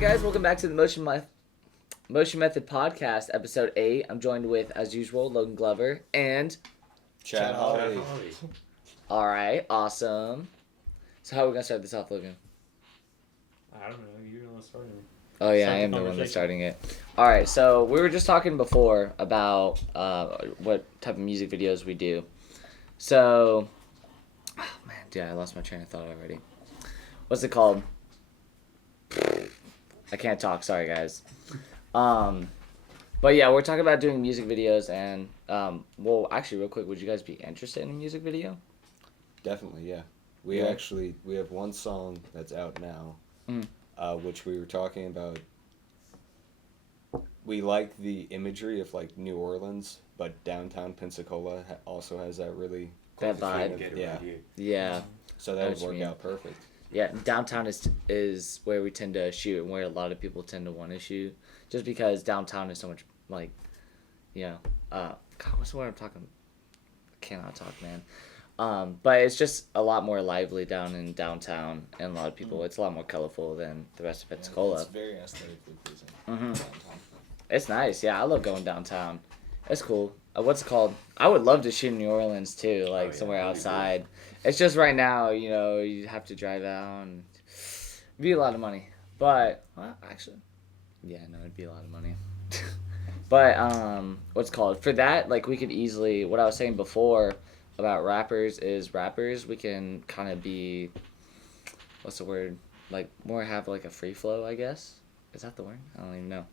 guys, welcome back to the Motion Method Podcast, episode 8. I'm joined with, as usual, Logan Glover and Chad Holley. All right, awesome. So how are we gonna start this off, Logan? I don't know. You're the one starting it. Oh yeah, I am the one that's starting it. All right, so we were just talking before about what type of music videos we do. So, oh man, dude, I lost my train of thought already. What's it called? I can't talk. Sorry, guys. But yeah, we're talking about doing music videos, and well, actually, real quick, would you guys be interested in a music video? Definitely, yeah. We have one song that's out now, which we were talking about. We like the imagery of like New Orleans, but downtown Pensacola also has that really That vibe. Yeah. So that would work out perfect. Yeah, downtown is where we tend to shoot and where a lot of people tend to want to shoot, just because downtown is so much like, God, what's the word I'm talking? I cannot talk, man. But it's just a lot more lively down in downtown, and a lot of people. It's a lot more colorful than the rest of Pensacola. It's very aesthetically pleasing. Downtown. It's nice. Yeah, I love going downtown. It's cool. What's it called? I would love to shoot in New Orleans too, like somewhere outside. Cool. It's just right now, you have to drive out and it'd be a lot of money. But actually, yeah, no, it'd be a lot of money. But what's it called? For that, like we could easily. What I was saying before about rappers, we can kind of be, what's the word? Like more have like a free flow, I guess. Is that the word? I don't even know.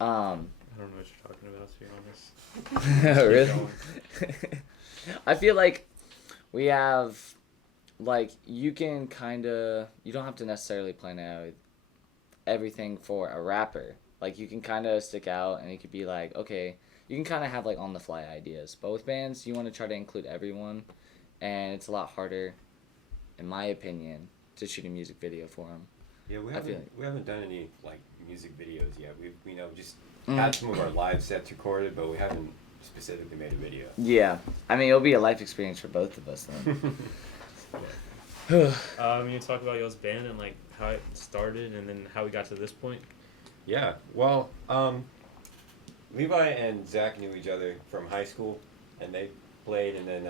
I don't know what you're talking about, to be honest. Really? I feel like we have, like, you can you don't have to necessarily plan out everything for a rapper. Like, you can kind of stick out, and it could be like, okay, you can kind of have, like, on-the-fly ideas. But with bands, you want to try to include everyone, and it's a lot harder, in my opinion, to shoot a music video for them. Yeah, we haven't done any, like, music videos yet. We've, just had some of our live sets recorded, but we haven't specifically made a video. Yeah. I mean, it'll be a life experience for both of us, then. You talk about y'all's band and, like, how it started and then how we got to this point? Yeah. Well, Levi and Zach knew each other from high school, and they played, and then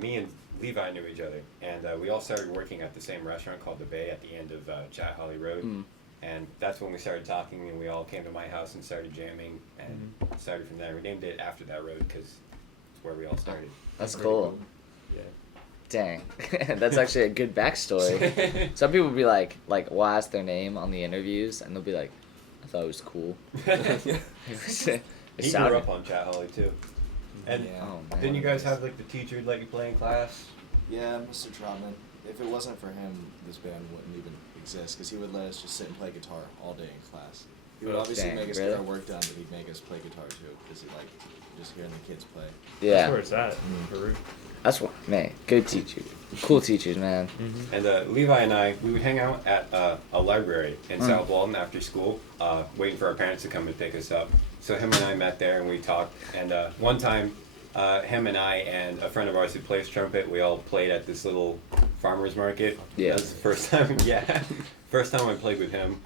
me and Levi knew each other, and we all started working at the same restaurant called the Bay at the end of Holley Road. And that's when we started talking, and we all came to my house and started jamming, and started from there. We named it after that road because it's where we all started. That's cool. Yeah. Dang. That's actually a good backstory. Some people will be like, will ask their name on the interviews, and they'll be like, I thought it was cool. He grew up on Holley too. And man. didn't you guys have, like, the teacher who'd let you play in class? Yeah, Mr. Trotman. If it wasn't for him, this band wouldn't even exist, because he would let us just sit and play guitar all day in class. He would obviously make us get our work done, but he'd make us play guitar too, because he liked just hearing the kids play. Yeah. That's where it's at, Peru. That's what, man, good teachers. Cool teachers, man. And Levi and I, we would hang out at a library in South Walton after school, waiting for our parents to come and pick us up. So him and I met there, and we talked. And one time, him and I and a friend of ours who plays trumpet, we all played at this little farmer's market. Yeah. That was the first time, first time I played with him.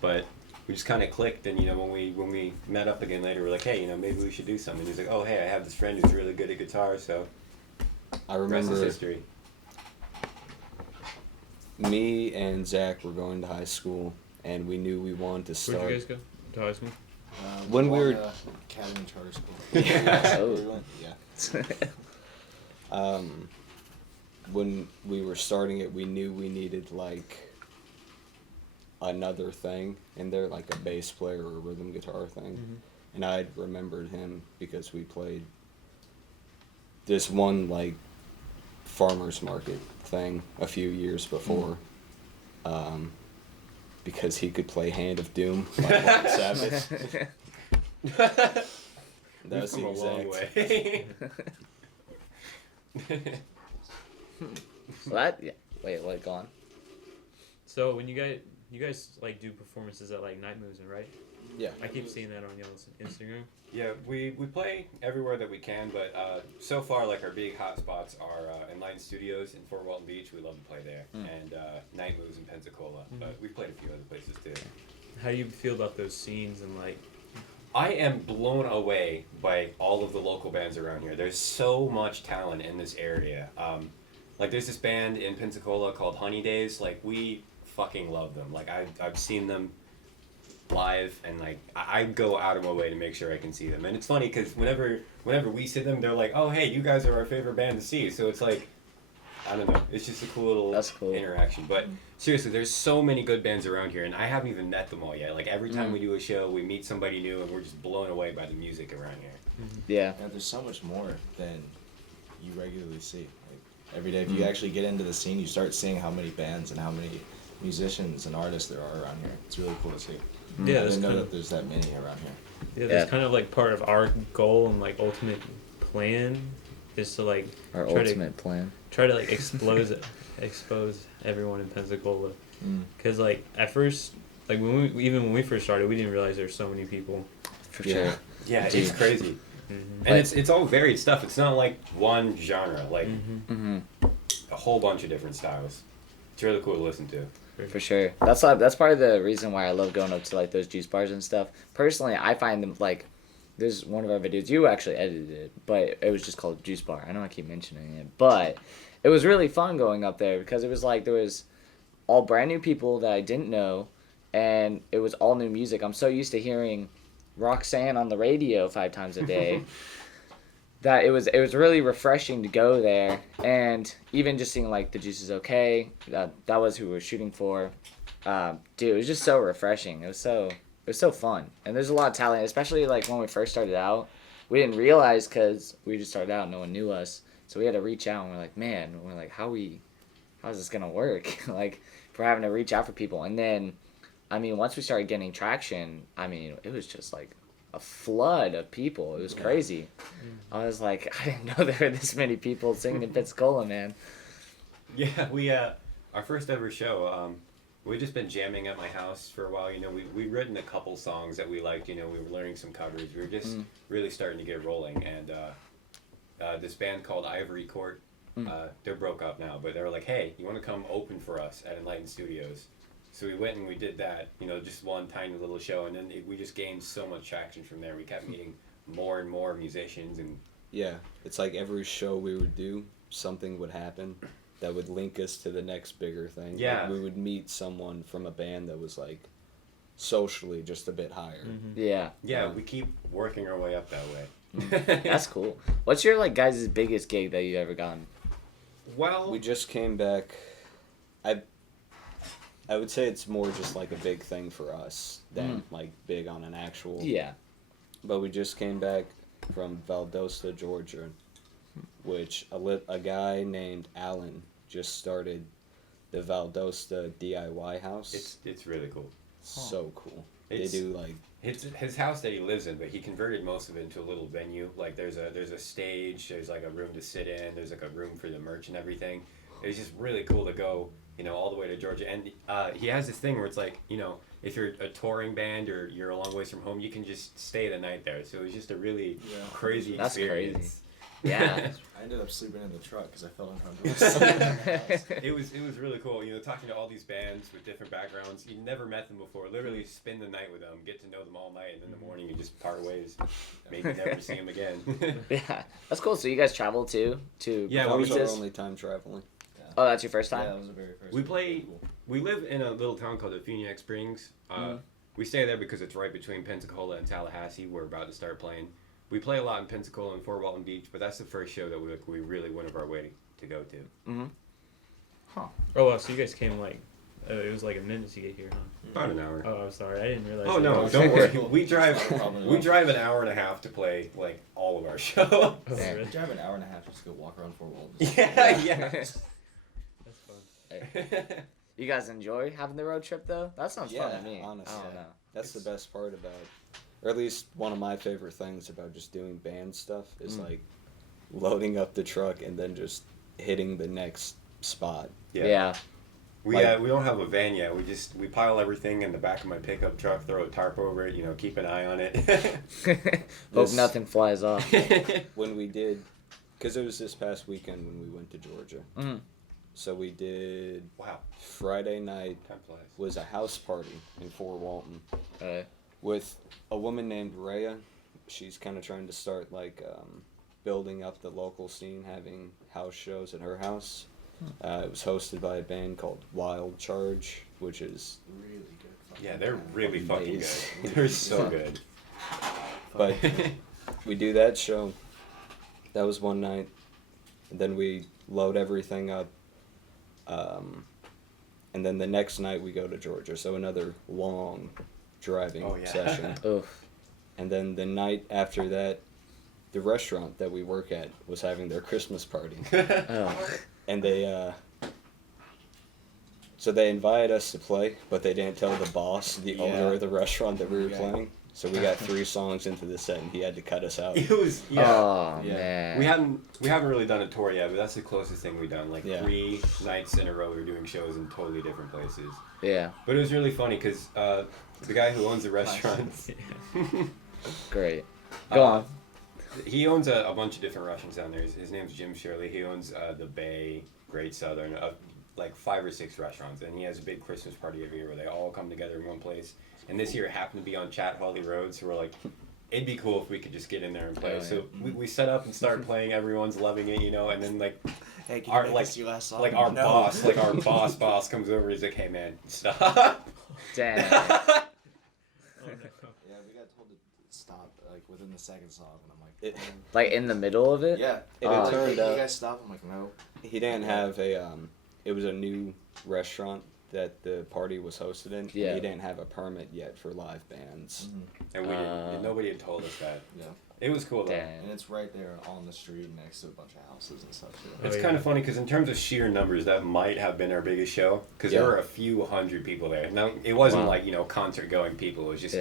But we just kind of clicked, and when we met up again later, we're like, hey, maybe we should do something. He's like, oh, hey, I have this friend who's really good at guitar, so I remember rest is history. Me and Zach were going to high school, and we knew we wanted to start. Where'd you guys go to high school? When we were Academy Charter School. Yeah. Yeah. When we were starting it, we knew we needed like another thing in there, like a bass player or a rhythm guitar thing. And I remembered him because we played this one like farmer's market thing a few years before. Because he could play Hand of Doom by Black Sabbath. That was the long exact way. Wait, go on. So when you guys like do performances at like Night Moves, right? Yeah. I keep seeing that on y'all's Instagram. Yeah, we play everywhere that we can, but so far, like, our big hot spots are Enlightened Studios in Fort Walton Beach. We love to play there. And Night Moves in Pensacola. But we've played a few other places, too. How do you feel about those scenes and, like... I am blown away by all of the local bands around here. There's so much talent in this area. Like, there's this band in Pensacola called Honey Days. Like, we fucking love them. Like, I've seen them live, and like I go out of my way to make sure I can see them. And it's funny because whenever we see them, they're like, "Oh, hey, you guys are our favorite band to see." So it's like, I don't know, it's just a cool little interaction. But seriously, there's so many good bands around here, and I haven't even met them all yet. Like every time we do a show, we meet somebody new, and we're just blown away by the music around here. Yeah. And there's so much more than you regularly see. Like every day, if you actually get into the scene, you start seeing how many bands and how many musicians and artists there are around here. It's really cool to see. Yeah, I didn't know that there's that many around here. Yeah, that's kind of like part of our goal and like ultimate plan is to like Our try ultimate plan. to like expose everyone in Pensacola. Because like at first, like when we first started, we didn't realize there's so many people. For sure. Yeah, it's crazy. And it's all varied stuff. It's not like one genre, like a whole bunch of different styles. It's really cool to listen to. For sure. That's part of the reason why I love going up to like those juice bars and stuff. Personally, I find them like there's one of our videos you actually edited it, but it was just called Juice Bar. I know I keep mentioning it, but it was really fun going up there because it was like there was all brand new people that I didn't know, and it was all new music. I'm so used to hearing Roxanne on the radio 5 times a day. That it was really refreshing to go there, and even just seeing like the Juice is Okay, that was who we were shooting for. Dude, it was just so refreshing. It was so fun, and there's a lot of talent, especially like when we first started out. We didn't realize because we just started out, no one knew us, so we had to reach out, and we're like, man, how is this gonna work? Like, if we're having to reach out for people, and then, I mean, once we started getting traction, I mean, it was just like a flood of people. It was crazy. I was like, I didn't know there were this many people singing in Pensacola, man. Yeah, we our first ever show, we've just been jamming at my house for a while. You know, we've written a couple songs that we liked. You know, we were learning some covers. We were just really starting to get rolling. And this band called Ivory Court, they're broke up now, but they were like, hey, you want to come open for us at Enlightened Studios? So we went and we did that, you know, just one tiny little show, and then we just gained so much traction from there. We kept meeting more and more musicians, and yeah, it's like every show we would do, something would happen that would link us to the next bigger thing. Yeah. Like we would meet someone from a band that was like socially just a bit higher. Yeah. Yeah, we keep working our way up that way. That's cool. What's your like guys' biggest gig that you've ever gotten? Well, We just came back. I would say it's more just like a big thing for us than like big on an actual. Yeah. But we just came back from Valdosta, Georgia, which a guy named Alan just started the Valdosta Diy House. it's really cool. So cool. It's- They do like His house that he lives in, but he converted most of it into a little venue. Like there's a stage, there's like a room to sit in, there's like a room for the merch and everything. It's just really cool to go, you know, all the way to Georgia. And he has this thing where it's like, you know, if you're a touring band or you're a long ways from home, you can just stay the night there. So it was just a really crazy That's experience. crazy. Yeah. I ended up sleeping in the truck because I felt uncomfortable. It was really cool, you know, talking to all these bands with different backgrounds. You never met them before. Literally spend the night with them, get to know them all night, and in the morning you just part ways. Maybe never see them again. Yeah. That's cool. So you guys travel too to Yeah, that was our performances? only time traveling. Oh, that's your first Yeah, time? that was the very first We one. play. Cool. We live in a little town called Phoenix Springs. We stay there because it's right between Pensacola and Tallahassee. We're about to start playing. We play a lot in Pensacola and Fort Walton Beach, but that's the first show that we really went of our way to go to. Oh wow, so you guys came like it was like a minute to get here, huh? About an hour. Oh, I'm sorry, I didn't realize. Oh that. no, don't worry. We drive. Probably We not. drive an hour and a half to play like all of our shows. Oh, Yeah. really? We drive an hour and a half just to go walk around Fort Walton. Yeah. That's fun. You guys enjoy having the road trip though? That sounds fun Yeah, to me. honestly. I don't know. That's the best part about, or at least one of my favorite things about just doing band stuff is like loading up the truck and then just hitting the next spot. Yeah. We don't have a van yet. We pile everything in the back of my pickup truck, throw a tarp over it, keep an eye on it. Hope nothing flies off. When we did, because it was this past weekend when we went to Georgia. Mm. So we did. Wow. Friday night Time flies. was a house party in Fort Walton Right. with a woman named Rhea. She's kind of trying to start building up the local scene, having house shows at her house. It was hosted by a band called Wild Charge, which is Really good. Yeah, they're really fucking Amazing. good. They're so good. But we do that show. That was one night. And then we load everything up. And then the next night we go to Georgia. So another long driving session. Oof. And then the night after that, the restaurant that we work at was having their Christmas party. Oh. And so they invited us to play, but they didn't tell the boss, the owner of the restaurant, that we were playing. So we got 3 songs into the set, and he had to cut us out. It was Oh man. We haven't really done a tour yet, but that's the closest thing we've done. Like 3 nights in a row, we were doing shows in totally different places. Yeah. But it was really funny because the guy who owns the restaurant, Great. Go on. he owns a bunch of different restaurants down there. His name's Jim Shirley. He owns the Bay, Great Southern, like 5 or 6 restaurants, and he has a big Christmas party every year where they all come together in one place. And this year it happened to be on Holley Road, so we're like, it'd be cool if we could just get in there and play. Oh, yeah. So we set up and started playing. Everyone's loving it, and then like Hey, can our you make this your last song? like our No. boss, like our boss comes over. He's like, "Hey man, stop." Damn. Yeah, we got told to stop like within the second song, and I'm like, It- Like in the middle of it? yeah. It Like, turned hey, can out- you guys stop? I'm like, no. He didn't have it was a new restaurant that the party was hosted in. Yeah. And he didn't have a permit yet for live bands. And we didn't. Nobody had told us that. Yeah. It was cool though. Damn. And it's right there on the street next to a bunch of houses and stuff too. It's kind of funny because in terms of sheer numbers, that might have been our biggest show because there were a few hundred people there. Now it wasn't like concert going people; it was just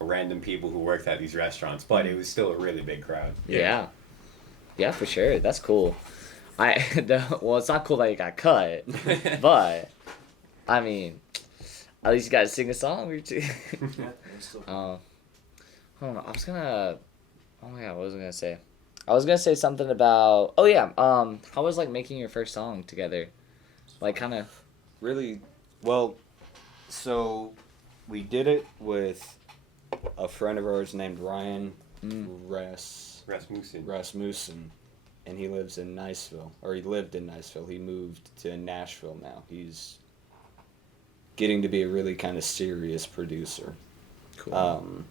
random people who worked at these restaurants. But it was still a really big crowd. Yeah. Yeah, for sure. That's cool. Well, it's not cool that you got cut, but I mean, at least you got to sing a song or two. Yeah, it's still Hold on. I was gonna. Oh my god, what was I gonna say? I was gonna say something about. Oh yeah. How was like making your first song together? Like kind of. Really, well, so we did it with a friend of ours named Ryan Rasmussen, and he lives in Niceville, or he lived in Niceville. He moved to Nashville now. He's getting to be a really kind of serious producer. Cool.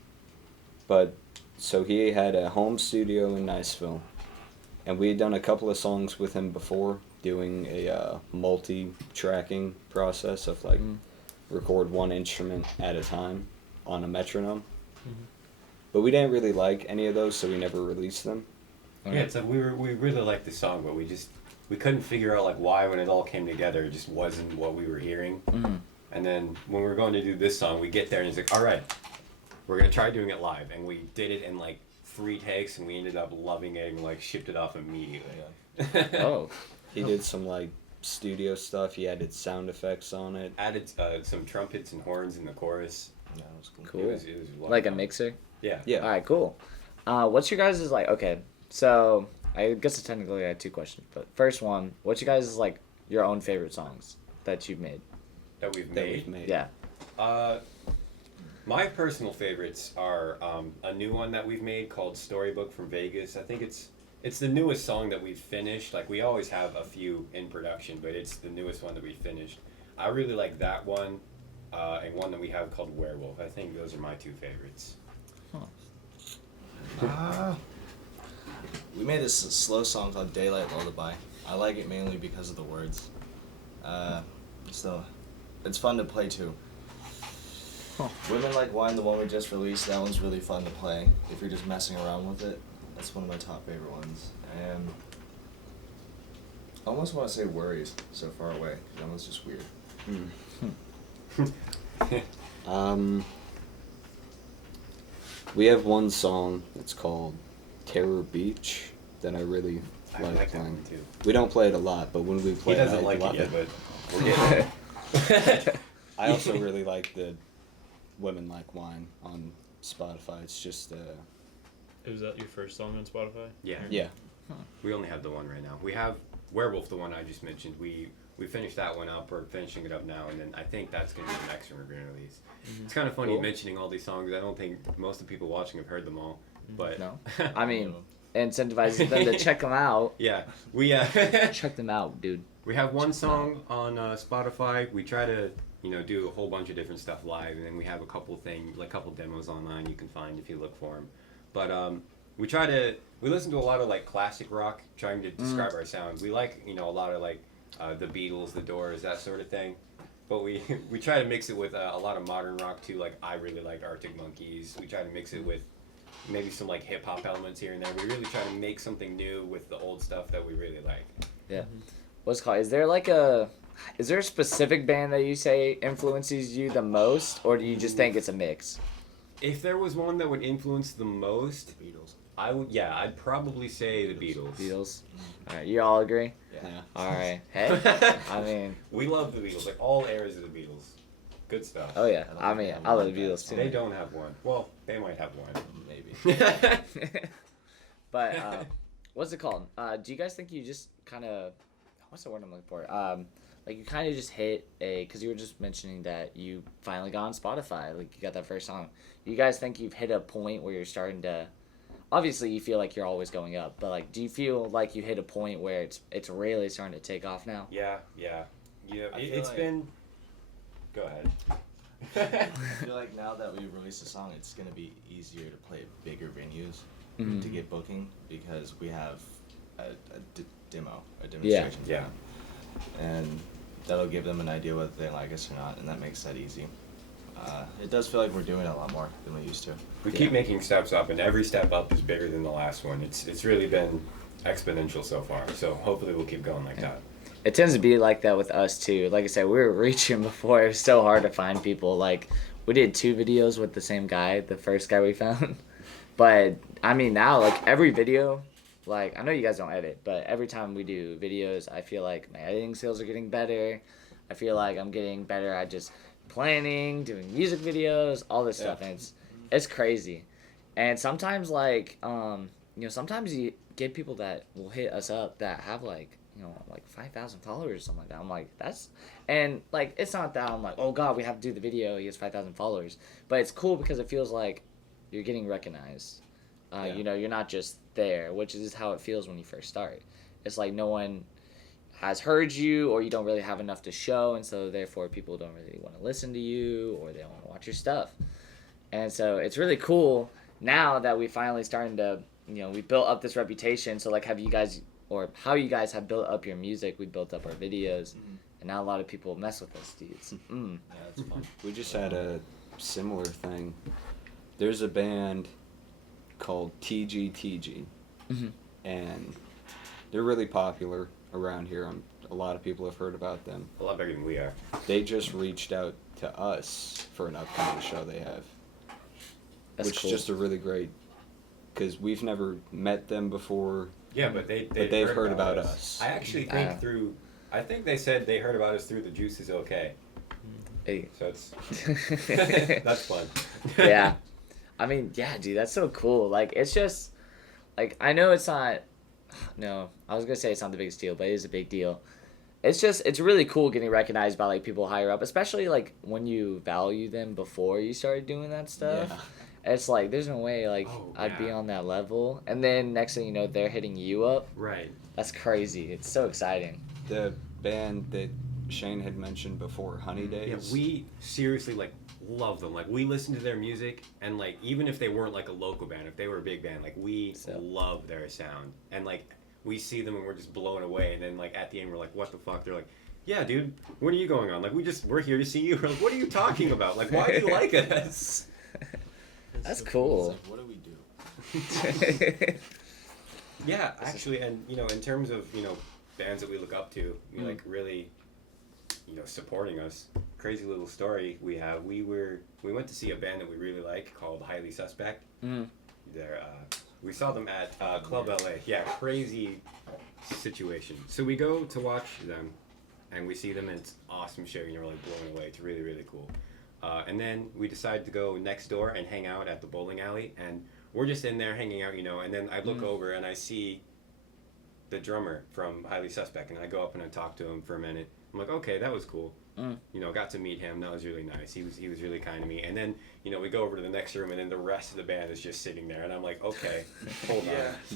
But so he had a home studio in Niceville, and we had done a couple of songs with him before, doing a multi-tracking process of like record one instrument at a time on a metronome. But we didn't really like any of those, so we never released them. Yeah, it's like we really liked the song, but we couldn't figure out like why when it all came together it just wasn't what we were hearing. And then when we were going to do this song, we get there and he's like, all right, we're gonna try doing it live, and we did it in like 3 takes, and we ended up loving it and like shipped it off immediately. Oh. He did some like studio stuff. He added sound effects on it. Added some trumpets and horns in the chorus. Yeah, it was cool. Cool. It was Like a mixer. Yeah. Yeah. All right. Cool. What's your guys' like? Okay. So I guess technically I had 2 questions, but first one, what's your guys' like your own favorite songs that you've made? That we've That made. we've made. Yeah. My personal favorites are a new one that we've made called Storybook from Vegas. I think it's the newest song that we've finished. Like we always have a few in production, but it's the newest one that we finished. I really like that one, and one that we have called Werewolf. I think those are my 2 favorites. We made this slow song called Daylight Lullaby. I like it mainly because of the words. So it's fun to play too. Women Like Wine, the one we just released, that one's really fun to play if you're just messing around with it. That's one of my top favorite ones. And I almost want to say Worries, So Far Away. That one's just weird. We have one song that's called Terror Beach that I really I like like that playing. one too. We don't play it a lot, but when we play He doesn't I like love it yet, but we're getting there. I also really like the Women Like Wine on Spotify. It's just Was that your first song on Spotify? Yeah. yeah. We only have the one right now. We have Werewolf, the one I just mentioned. We finished that one up. We're finishing it up now, and then I think that's going to be the next one we're going to release. It's kind of funny Cool. mentioning all these songs. I don't think most of the people watching have heard them all, but No. I mean, incentivizes them to check them out. yeah, we Check them out, dude. we have one song on Spotify. We try to do a whole bunch of different stuff live, and then we have a couple demos online you can find if you look for them. But we listen to a lot of like classic rock, trying to describe our sound. We like a lot of like the Beatles, the Doors, that sort of thing. But we try to mix it with a lot of modern rock too. Like I really like Arctic Monkeys. We try to mix it with maybe some like hip hop elements here and there. We really try to make something new with the old stuff that we really like. Yeah. What's it called? Is there a specific band that you say influences you the most, or do you just think it's a mix? If there was one that would influence the most, Beatles. I'd probably say the Beatles. Beatles. All right, you all agree? Yeah. All right. Hey, I mean, We love the Beatles, like all eras of the Beatles. Good stuff. oh yeah. I I don't mean, think I love the one Beatles They too. don't have one. Well, they might have one. Maybe. But what's it called? Do you guys think you just kind of, what's the word I'm looking for? Like you kind of just hit because you were just mentioning that you finally got on Spotify, like you got that first song. You guys think you've hit a point where you're starting to, obviously you feel like you're always going up, but like, do you feel like you hit a point where it's really starting to take off now? Yeah. I feel It's like- been. Go ahead. I feel like now that we released the song, it's gonna be easier to play at bigger venues Mhm. to get booking because we have a Yeah. demonstration. Yeah. for them. And that'll give them an idea whether they like us or not, and that makes that easy. It does feel like we're doing a lot more than we used to. We keep making steps up, and every step up is bigger than the last one. It's really been exponential so far. So hopefully we'll keep going like that. It tends to be like that with us too. Like I said, we were reaching before. It was so hard to find people. Like we did 2 videos with the same guy, the first guy we found. But I mean now, like every video, like I know you guys don't edit, but every time we do videos, I feel like my editing skills are getting better. I feel like I'm getting better at just planning, doing music videos, all this stuff, and it's crazy. And sometimes like sometimes you get people that will hit us up that have like 5,000 followers or something like that. I'm like, that's, and like it's not that I'm like, oh god, we have to do the video, he has 5,000 followers, but it's cool because it feels like you're getting recognized. You're not just there, which is how it feels when you first start. It's like no one has heard you, or you don't really have enough to show, and so therefore people don't really want to listen to you, or they don't want to watch your stuff. And so it's really cool now that we finally starting to, we built up this reputation. So like, have you guys, or how you guys have built up your music? We built up our videos, and now a lot of people mess with us, dudes. Yeah, it's fun. We just had a similar thing. There's a band called TGTG, and they're really popular around here. A lot of people have heard about them. A lot bigger than we are. They just reached out to us for an upcoming show they have, That's which cool. is just a really great, because we've never met them before. Yeah, but they've heard about us. I actually think I think they said they heard about us through The Juice Is Okay. Hey. So it's that's fun. Yeah. I mean, yeah, dude, that's so cool. Like, it's just, like, I know it's not, no, I was going to say it's not the biggest deal, but it is a big deal. It's really cool getting recognized by, like, people higher up, especially, like, when you value them before you started doing that stuff. Yeah. It's like, there's no way, like, I'd be on that level. And then, next thing you know, they're hitting you up. Right. That's crazy. It's so exciting. The band that Shane had mentioned before, Honey Days. Yeah, we seriously like love them. Like we listen to their music, and like even if they weren't like a local band, if they were a big band, like we love their sound. And like we see them and we're just blown away. And then like at the end we're like, what the fuck? They're like, yeah, dude, what are you going on? Like we're here to see you. We're like, what are you talking about? Like why do you like us? That's It's cool. like, what do we do? Yeah, actually, and in terms of bands that we look up to, like really, supporting us. Crazy little story we have. We went to see a band that we really like called Highly Suspect. They're we saw them at Club LA. Yeah, crazy situation. So we go to watch them, and we see them, and it's awesome show. We're like blown away. It's really, really cool. And then we decided to go next door and hang out at the bowling alley, and we're just in there hanging out, and then I look over and I see the drummer from Highly Suspect, and I go up and I talk to him for a minute. I'm like, okay, that was cool. Got to meet him. That was really nice. He was really kind to me. And then, we go over to the next room, and then the rest of the band is just sitting there, and I'm like, okay, hold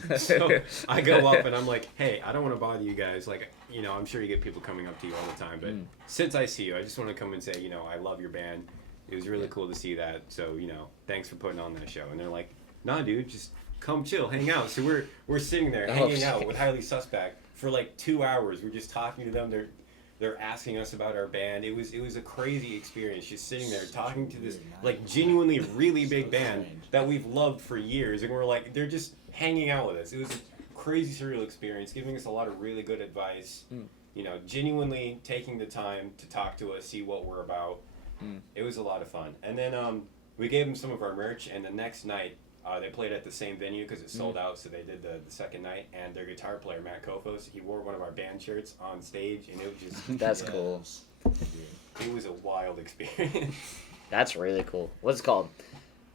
on. So I go up and I'm like, hey, I don't want to bother you guys. Like, I'm sure you get people coming up to you all the time, but since I see you, I just want to come and say, I love your band. It was really cool to see that. So, thanks for putting on that show. And they're like, nah, dude, just come chill, hang out. So we're sitting there hanging out with Highly Suspect for like 2 hours. We're just talking to them. They're asking us about our band. It was a crazy experience, just sitting there talking to this like genuinely really big band that we've loved for years, and we're like, they're just hanging out with us. It was a crazy surreal experience, giving us a lot of really good advice. Genuinely taking the time to talk to us, see what we're about. It was a lot of fun. And then we gave them some of our merch, and the next night they played at the same venue because it sold out, so they did the second night, and their guitar player, Matt Kofos, he wore one of our band shirts on stage, and it was just... That's cool. It was a wild experience. That's really cool. What's it called?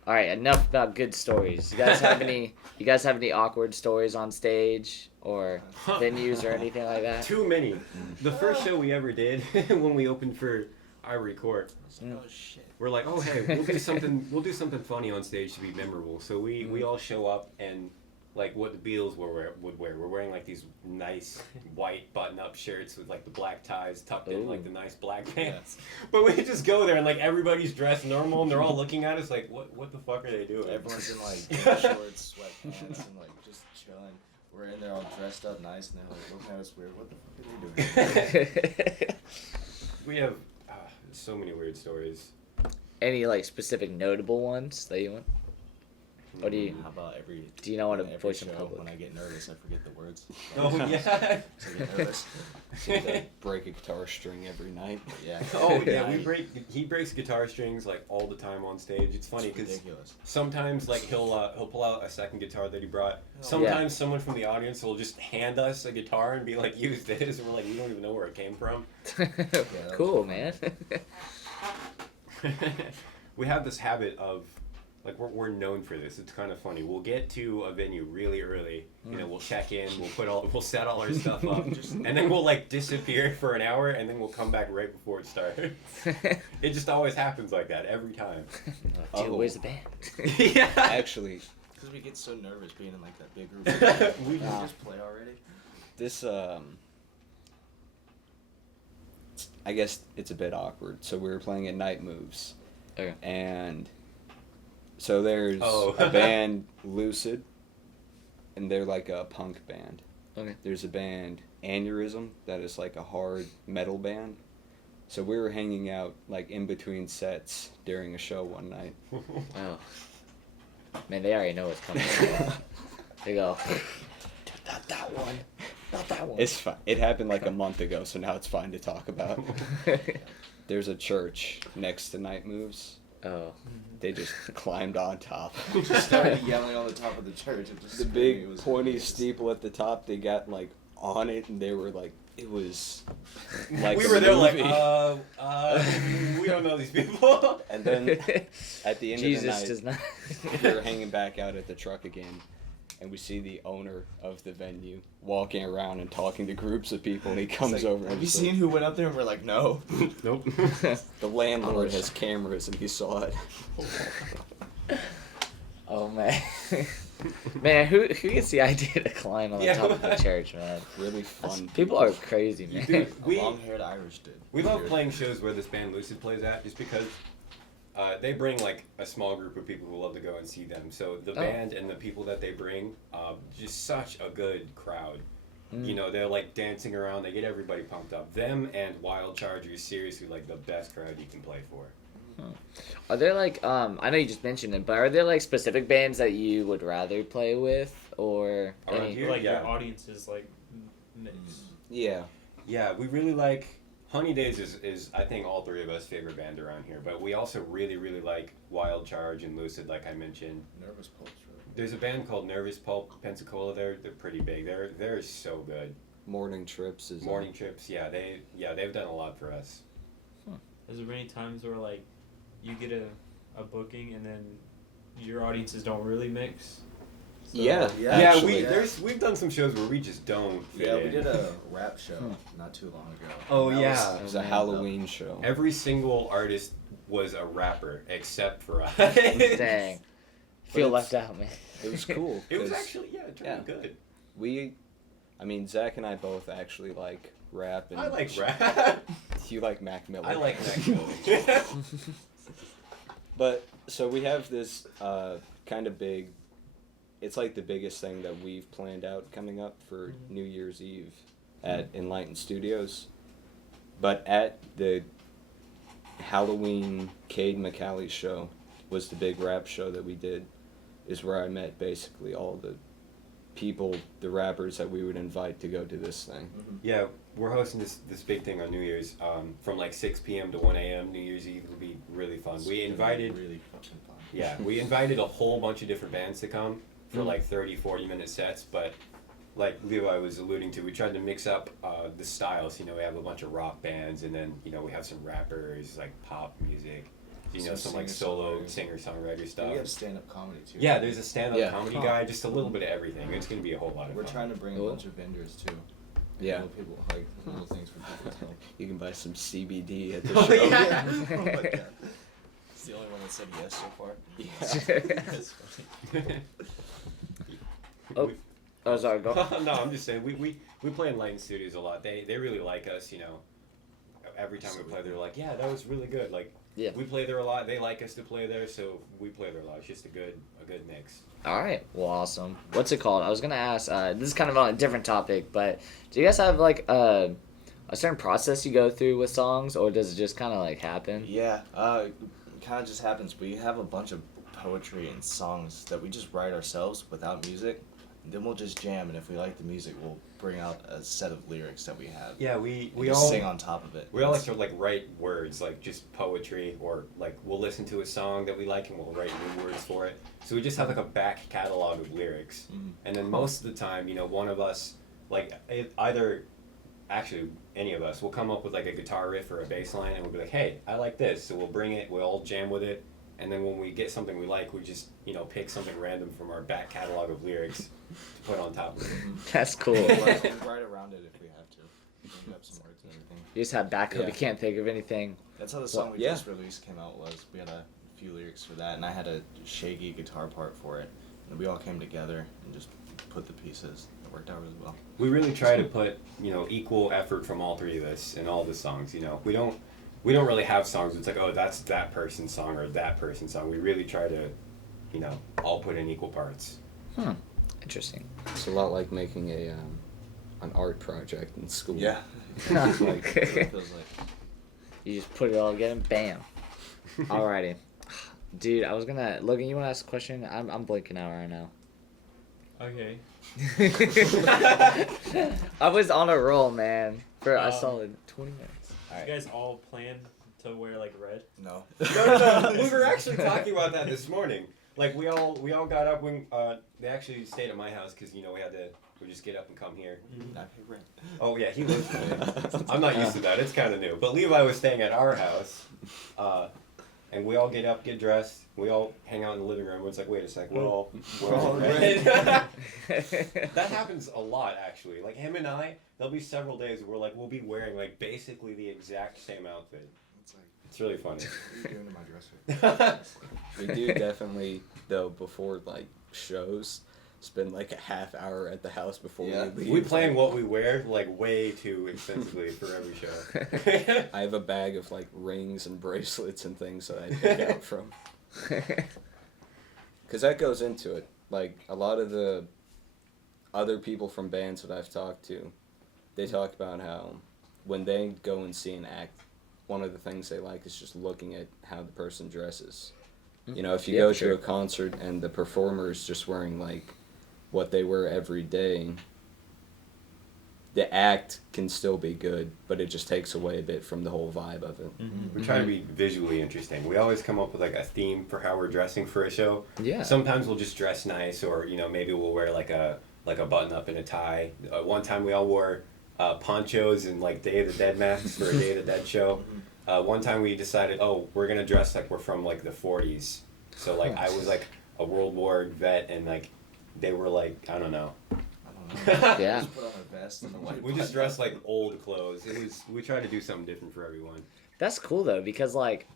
All right, enough about good stories. You guys have any awkward stories on stage or venues or anything like that? Too many. The first show we ever did, when we opened for Ivory Court, oh shit. we're like, oh hey, we'll do something funny on stage to be memorable. So we all show up, and like what the Beatles would wear. We're wearing like these nice white button-up shirts with like the black ties tucked in like the nice black pants. But we just go there and like everybody's dressed normal, and they're all looking at us like, what the fuck are they doing? Everyone's in like shorts, sweatpants, and like just chilling. We're in there all dressed up nice, and they're like looking at us weird. What the fuck are they doing? We have so many weird stories. Any like specific notable ones that you want? Or do you? How about Do you not want to every voice in show, public? when I get nervous, I forget the words. Oh yeah. So I get nervous. Break a guitar string every night. Yeah. Oh yeah, he breaks guitar strings like all the time on stage. It's funny because sometimes like he'll pull out a second guitar that he brought. Sometimes someone from the audience will just hand us a guitar and be like, use this, and we're like, we don't even know where it came from. Cool, man. We have this habit of like we're known for this. It's kind of funny. We'll get to a venue really early. We'll check in. We'll set all our stuff up, and then we'll like disappear for an hour, and then we'll come back right before it starts. It just always happens like that every time. Dude, where's the band? Yeah. Actually, because we get so nervous being in like that big group. We can just play already. this I guess it's a bit awkward. So we were playing at Night Moves. Okay. And so there's a band, Lucid, and they're like a punk band. Okay. There's a band, Aneurysm, that is like a hard metal band. So we were hanging out like in between sets during a show one night. Oh. Man, they already know what's coming. They go, not that one. Not that one. It's fine. It happened like a month ago, so now it's fine to talk about. There's a church next to Night Moves. Oh. They just climbed on top. Just started yelling on the top of the church. And just The screaming. big It was pointy ridiculous. steeple at the top, they got like on it, and they were like, it was like we a were there movie. like, we don't know these people. And then at the end Jesus of does the night, not. we were hanging back out at the truck again, and we see the owner of the venue walking around and talking to groups of people, and he It's comes like, over and have you he's seen who went up there? And we're like, no. Nope. like, the landlord has cameras, and he saw it. Oh man. Man, who gets the idea to climb on the top of the church, man? Really fun. People are crazy, man. Dude, A long-haired Irish dude. We love playing shows where this band Lucid plays at, just because they bring like a small group of people who love to go and see them. So the band and the people that they bring, just such a good crowd. You know, they're like dancing around. They get everybody pumped up. Them and Wild Charge are seriously like the best crowd you can play for. Are there like I know you just mentioned it, but are there like specific bands that you would rather play with, or Around any? here? Like Yeah. your audience is like mixed. Yeah. Yeah, we really like Honey Days is I think all three of us favorite band around here, but we also really like Wild Charge and Lucid, like I mentioned. Nervous Pulse, really. There's a band called Nervous Pulp, Pensacola. They're pretty big. They're so good. Morning Trips is Morning Trips. Yeah, they've done a lot for us. Has there been any times where like you get a booking and then your audiences don't really mix? So, yeah, Yeah, we've done some shows where we just don't fit Yeah, in. we did a rap show not too long ago. Oh, And that yeah. It was a Halloween show. Every single artist was a rapper except for us. Dang. Feel But left out, man. It was cool. It was 'cause actually, it turned out good. I mean, Zach and I both actually like rap. And I like rap. You like Mac Miller. I like Mac Miller. But, so we have this kind of big, it's like the biggest thing that we've planned out coming up for New Year's Eve at Enlightened Studios. But at the Halloween Cade McCallie show was the big rap show that we did, is where I met basically all the people, the rappers that we would invite to go to this thing. Yeah, we're hosting this big thing on New Year's from like 6 p.m. to 1 a.m. New Year's Eve will be really fun. We invited really fucking fun. Yeah, we invited a whole bunch of different bands to come for like 30, 40-minute sets, but like Levi was alluding to, we tried to mix up the styles. You know, we have a bunch of rock bands, and then, you know, we have some rappers, like pop music, you know, some like solo singer-songwriter stuff. We have stand-up comedy too. Yeah, there's a stand-up Yeah. comedy guy, just a little bit of everything. It's going to be a whole lot of We're fun. trying to bring a Cool. bunch of vendors too. Yeah. Little people like little things for people to help. You can buy some CBD at the Oh, show. yeah. Oh my god. It's the only one that said yes so far. Yeah. That's funny. Oh. Oh, sorry, go. No, I'm just saying, we play in Lighten Studios a lot. They really like us, you know. Every time we play, they're like, yeah, that was really good. Like, Yeah. we play there a lot. They like us to play there, so we play there a lot. It's just a good mix. All right. Well, awesome. What's it called? I was gonna ask. This is kind of on a different topic, but do you guys have like a certain process you go through with songs, or does it just kind of like happen? Yeah, it kind of just happens. We have a bunch of poetry and songs that we just write ourselves without music. Then we'll just jam, and if we like the music, we'll bring out a set of lyrics that we have. Yeah, we and just all sing on top of it. we all like to like write words, like just poetry, or like we'll listen to a song that we like and we'll write new words for it. So we just have like a back catalog of lyrics, and then most of the time, you know, one of us, like actually any of us, will come up with like a guitar riff or a bass line, and we'll be like, hey, I like this, so we'll bring it, we'll all jam with it, and then when we get something we like, we just, you know, pick something random from our back catalog of lyrics to put on top of it. That's cool. We'll You write around it if we have to. Bring up some words and everything. just have backup. Yeah. You can't think of anything. That's how the song we yeah. just released came out. Was we had a few lyrics for that, and I had a shaky guitar part for it, and we all came together and just put the pieces. It worked out really well. We really try to put, you know, equal effort from all three of us in all the songs. You know, we don't really have songs. It's like, oh, that's that person's song or that person's song. We really try to, you know, all put in equal parts. Interesting. It's a lot like making an art project in school. Yeah. Like, That's what it feels like. You just put it all together, bam. Alrighty. Dude, I was gonna Logan, you wanna ask a question? I'm blinking out right now. Okay. I was on a roll, man, for a solid 20 minutes. You guys all plan to wear like red? No. No, we were actually talking about that this morning. Like we all got up when they actually stayed at my house because, you know, we just get up and come here. Not pay rent. Oh yeah, he lives with me. I'm not used to that. It's kind of new. But Levi was staying at our house, and we all get up, get dressed. We all hang out in the living room. It's like, wait a sec, we're all red. That happens a lot, actually. Like him and I, there'll be several days where we'll be wearing like basically the exact same outfit. It's like, It's really funny. what are you doing to my dresser? We do definitely, though, before like shows, spend like a half hour at the house before Yeah. we leave. We plan what we wear like way too extensively for every show. I have a bag of like rings and bracelets and things that I pick out from. Because that goes into it. Like, a lot of the other people from bands that I've talked to, they talk about how when they go and see an act, one of the things they like is just looking at how the person dresses. You know, if you go to a concert and the performer is just wearing, like, what they wear every day, the act can still be good, but it just takes away a bit from the whole vibe of it. We try to be visually interesting. We always come up with like a theme for how we're dressing for a show. Yeah. Sometimes we'll just dress nice, or, you know, maybe we'll wear like a button up and a tie. One time we all wore ponchos and like Day of the Dead masks for a Day of the Dead show. One time we decided, we're gonna dress like we're from like the 40s. So like I was like a World War vet, and like they were like, I don't know. Yeah. Just put on a vest and a white We just dressed like old clothes. We tried to do something different for everyone. That's cool though, because like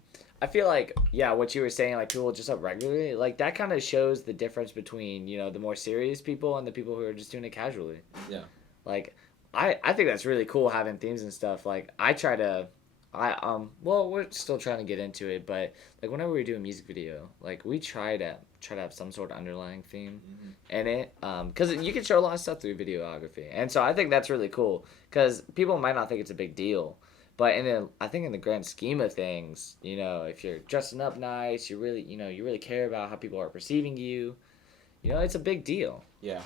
I feel like, yeah, what you were saying, like people just up regularly, like that kind of shows the difference between, you know, the more serious people and the people who are just doing it casually. Yeah. Like I think that's really cool having themes and stuff. Like well, we're still trying to get into it, but like whenever we do a music video, like we try to have some sort of underlying theme in it, because you can show a lot of stuff through videography, and so I think that's really cool because people might not think it's a big deal, but I think in the grand scheme of things, you know, if you're dressing up nice, you really care about how people are perceiving you, you know, it's a big deal. Yeah.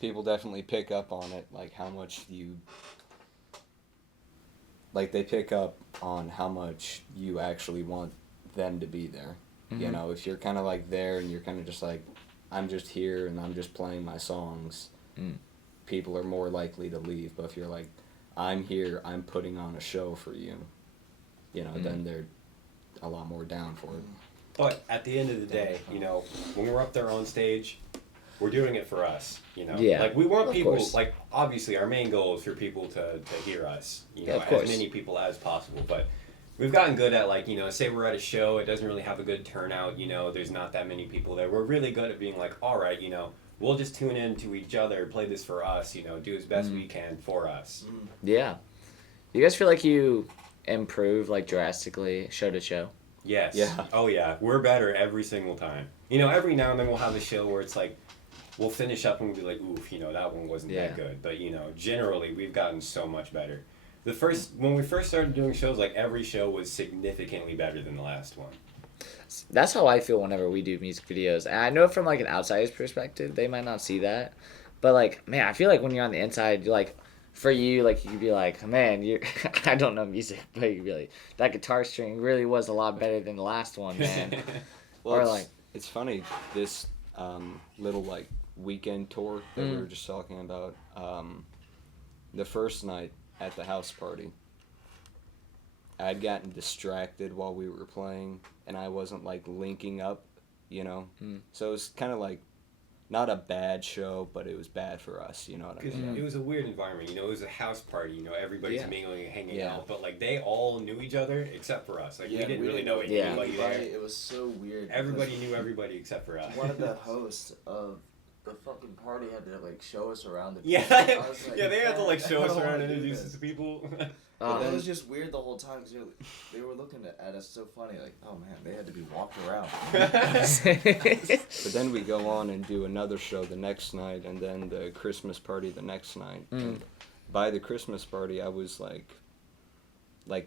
People definitely pick up on it, like how much they pick up on how much you actually want them to be there. Mm-hmm. You know, if you're kind of like there and you're kind of just like, I'm just here and I'm just playing my songs, people are more likely to leave. But if you're like, I'm here, I'm putting on a show for you, you know, then they're a lot more down for it. But at the end of the day, you know, when we're up there on stage, we're doing it for us, you know? Yeah. Like, we want people, course. like, obviously, our main goal is for people to hear us, you know, of course. as many people as possible. But we've gotten good at, like, you know, say we're at a show, it doesn't really have a good turnout, you know, there's not that many people there. We're really good at being like, all right, you know, we'll just tune in to each other, play this for us, you know, do as best we can for us. Yeah. You guys feel like you improve, like, drastically show to show? Yes. Yeah. Oh, yeah. We're better every single time. You know, every now and then we'll have a show where it's like, we'll finish up and we'll be like, oof, you know, that one wasn't that good. But, you know, generally, we've gotten so much better. When we first started doing shows, like, every show was significantly better than the last one. That's how I feel whenever we do music videos. And I know from, like, an outsider's perspective, they might not see that. But, like, man, I feel like when you're on the inside, you're like, for you, like, you could be like, man, I don't know music, but you could be like, that guitar string really was a lot better than the last one, man. Well, it's funny, this little, like, weekend tour that we were just talking about, the first night at the house party, I'd gotten distracted while we were playing, and I wasn't, like, linking up, you know? So it was kind of like, not a bad show, but it was bad for us, you know what I mean? It was a weird environment, you know, it was a house party, you know, everybody's mingling and hanging Yeah. out, but, like, they all knew each other except for us. Like, we didn't really know Yeah. anybody there. It was so weird. Everybody knew everybody except for us. One of the hosts of the fucking party had to, like, show us around the Yeah, people. I was like, yeah, they had to, like, show I us don't around wanna and do introduce us this. to people. But that was just weird the whole time because they were looking at us so funny, like, oh man, they had to be walked around. But then we go on and do another show the next night, and then the Christmas party the next night. And by the Christmas party, I was like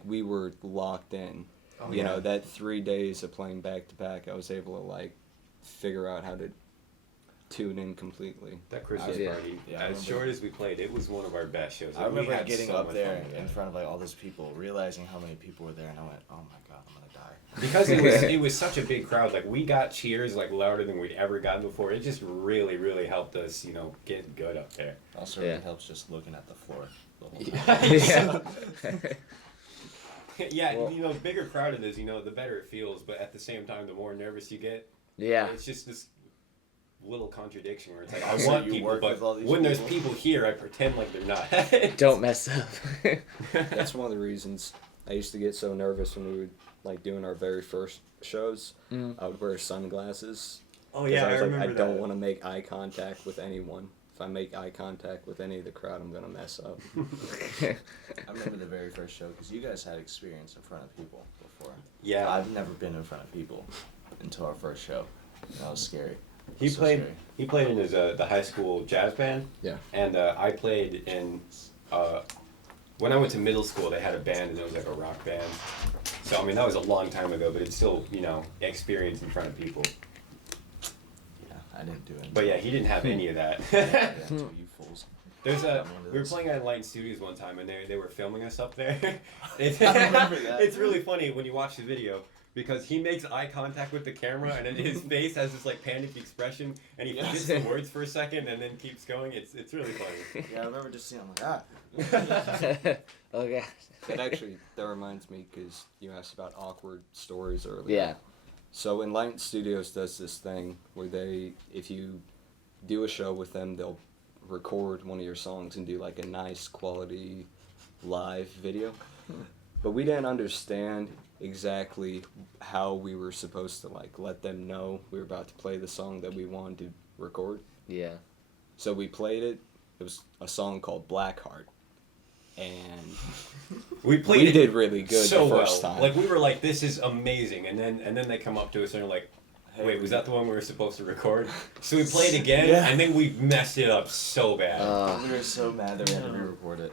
we were locked in. You know, that 3 days of playing back to back, I was able to, like, figure out how to tune in completely. That Christmas party, as short as we played, it was one of our best shows. I remember getting so up much there fun with in that. front of, like, all those people, realizing how many people were there, and I went, oh my god, I'm gonna die. Because it was such a big crowd, like, we got cheers, like, louder than we'd ever gotten before. It just really, really helped us, you know, get good up there. Also, it helps just looking at the floor the whole time. Yeah, well, you know, the bigger crowd it is, you know, the better it feels, but at the same time, the more nervous you get, it's just this little contradiction where it's like, I want people, but when there's people here, I pretend like they're not. Don't mess up. That's one of the reasons I used to get so nervous when we were, like, doing our very first shows. I would wear sunglasses. Oh yeah, I was I like, remember I don't want to make eye contact with anyone. If I make eye contact with any of the crowd, I'm gonna mess up. I remember the very first show because you guys had experience in front of people before. Yeah, I've never been in front of people until our first show. That was scary. He played in his the high school jazz band. Yeah. And I played in when I went to middle school. They had a band and it was like a rock band. So I mean that was a long time ago, but it's still, you know, experience in front of people. Yeah, I didn't do it. But yeah, he didn't have any of that. Yeah, until you fools. We were playing at Enlightened Studios one time and they were filming us up there. I remember that. It's really funny when you watch the video. because he makes eye contact with the camera and then his face has this like panicked expression and he forgets the words for a second and then keeps going. It's really funny. Yeah, I remember just seeing him like Okay. That reminds me, because you asked about awkward stories earlier. Yeah. So Enlightened Studios does this thing where if you do a show with them, they'll record one of your songs and do like a nice quality live video. But we didn't understand exactly how we were supposed to like let them know we were about to play the song that we wanted to record. Yeah. So we played it. It was a song called Blackheart. And we did really good so the first well. time. Like we were like, this is amazing, and then they come up to us and they're like, wait, was that the one we were supposed to record? So we played again, and then we messed it up so bad. we were so mad that we had to re-record it.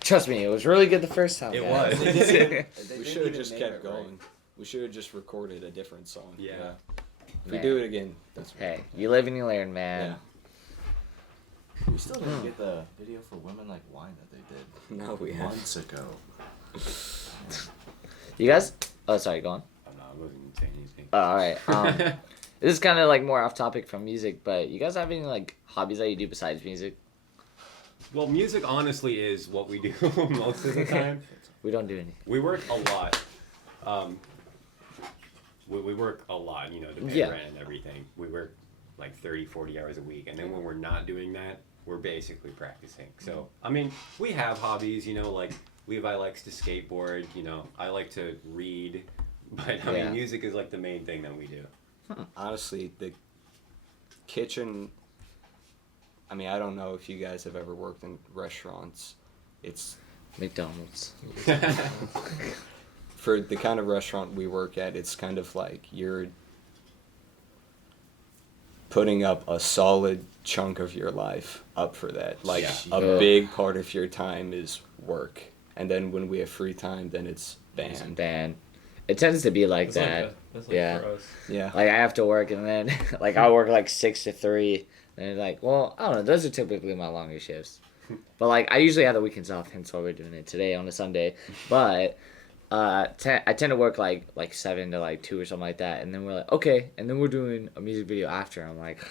Trust me, it was really good the first time. It guys. was. We should have just kept going. Right. We should have just recorded a different song. Yeah. If we do it again, that's right. Hey, you live and you learn, man. We still didn't get the video for Women Like Wine that they did. No, we haven't. Months ago. You guys? Oh, sorry, go on. I'm not looking to say anything. Oh, all right. This is kind of like more off topic from music, but you guys have any like hobbies that you do besides music? Well, music honestly is what we do most of the time. We don't do anything. We work a lot. We work a lot, you know, to pay rent and everything. We work like 30, 40 hours a week. And then when we're not doing that, we're basically practicing. So, I mean, we have hobbies, you know, like Levi likes to skateboard, you know, I like to read. But, I mean, music is like the main thing that we do. Honestly, the kitchen, I mean, I don't know if you guys have ever worked in restaurants. It's McDonald's. For the kind of restaurant we work at, it's kind of like you're putting up a solid chunk of your life up for that. Like, a big part of your time is work. And then when we have free time, then it's band. It tends to be like that. That's like for us. Yeah. Like, I have to work, and then, like, I work, like, 6 to 3. And, like, well, I don't know. Those are typically my longer shifts. But, like, I usually have the weekends off, hence why we're doing it today on a Sunday. But I tend to work, like 7 to, like, 2 or something like that. And then we're like, okay. And then we're doing a music video after. I'm like...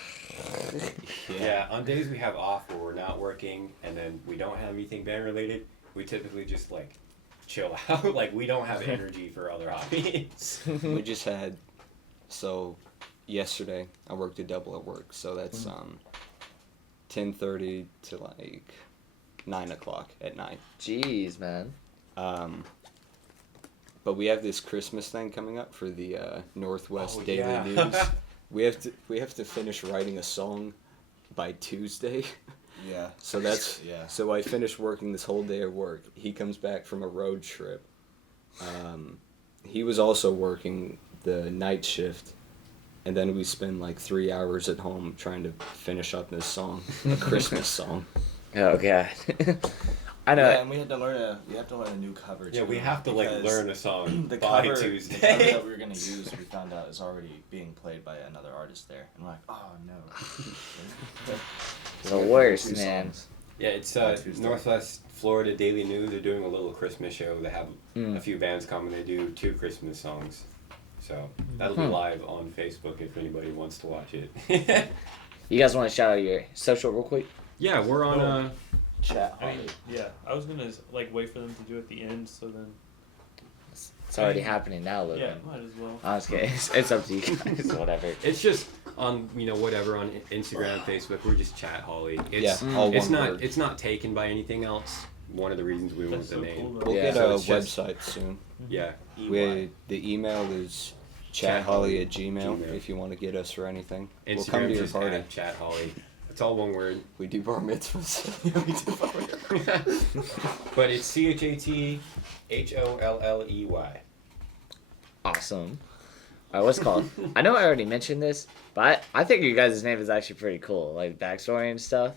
Yeah, on days we have off where we're not working, and then we don't have anything band-related, we typically just, like, chill out. Like, we don't have energy for other hobbies. We just had, so yesterday I worked a double at work, so that's 10:30 to like 9 o'clock at night. Jeez, man. But we have this Christmas thing coming up for the Northwest Daily News. We have to finish writing a song by Tuesday. Yeah. So so I finished working this whole day at work. He comes back from a road trip. He was also working the night shift, and then we spend like 3 hours at home trying to finish up this song, a Christmas song. Oh god. I know. Yeah, and we have to learn a new cover. Yeah, we have to like learn a song the by cover, Tuesday. The cover that we were gonna use, we found out is already being played by another artist there, and we're like, oh no. The worst, man. Yeah, it's Northwest Florida Daily News. They're doing a little Christmas show. They have a few bands come and they do 2 Christmas songs. So that'll be live on Facebook if anybody wants to watch it. You guys want to shout out your social real quick? Yeah, we're on Chat. I mean, yeah, I was gonna like wait for them to do it at the end, so then. It's already happening now, Logan. Yeah, might as well. I'm just kidding. It's up to you guys. Whatever. It's just on whatever on Instagram, Facebook. We're just Chat Holley. It's all it's one not word. it's not taken by anything else. One of the reasons we went That's the so name. cool, though. We'll Yeah. get So a it's just- website soon. Yeah. The email is chatholly@gmail Gmail. if you want to get us for anything. We'll come Instagram to your just party. at Chat Holley. It's all one word. We do bar mitzvahs. But it's ChatHolley. Awesome. Alright, what's it called? I know I already mentioned this, but I think you guys' name is actually pretty cool. Like, backstory and stuff.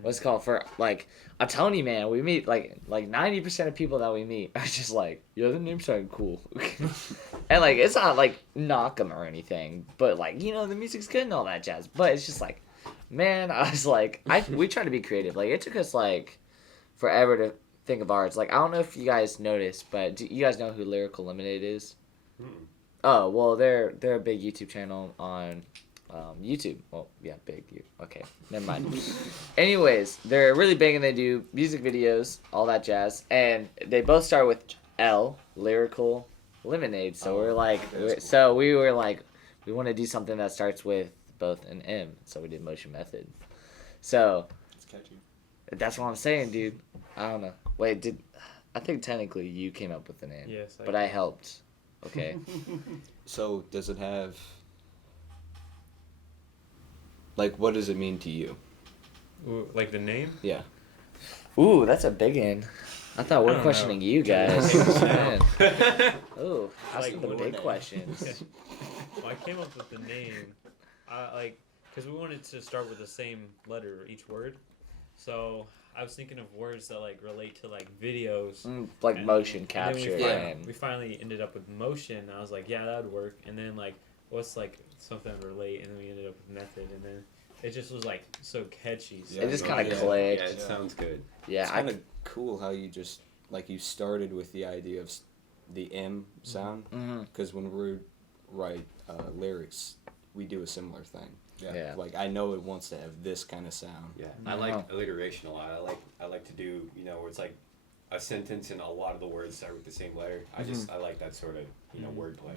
What's it called? For, like, I'm telling you, man, we meet, like 90% of people that we meet are just like, yeah, the name sounded cool. And, like, it's not, like, knock them or anything, but, like, you know, the music's good and all that jazz. But it's just, like, man, I was like, we try to be creative. Like, it took us, like, forever to think of ours. Like, I don't know if you guys noticed, but do you guys know who Lyrical Lemonade is? Oh well, they're a big YouTube channel on YouTube. Well, yeah, big. Okay, never mind. Anyways, they're really big and they do music videos, all that jazz, and they both start with L, lyrical lemonade. So we were like, we want to do something that starts with both an M. So we did motion method. So It's catchy. that's what I'm saying, dude. I don't know. Wait, I think technically you came up with the name. Yes. But I helped. Okay. So does it have, like, what does it mean to you? Ooh, like the name? Yeah. Ooh, that's a big one. I thought I we're don't questioning know. you guys. Man. Ooh, asking Like, the what- big questions. Well, I came up with the name, because we wanted to start with the same letter each word. So I was thinking of words that like relate to like videos. Like And- motion and capture. then we finally ended up with motion. And I was like, yeah, that would work. And then like, what's like something that relate? And then we ended up with method. And then it just was like so catchy. So It just kind of Yeah. clicked. Yeah, it sounds good. Yeah, It's kind of cool how you just, like, you started with the idea of the M sound. Mhm. Because when we write lyrics, we do a similar thing. Yeah. Like, I know it wants to have this kind of sound. Yeah, I like alliteration a lot. I like to do, you know, where it's like a sentence and a lot of the words start with the same letter. I like that sort of, you know, wordplay.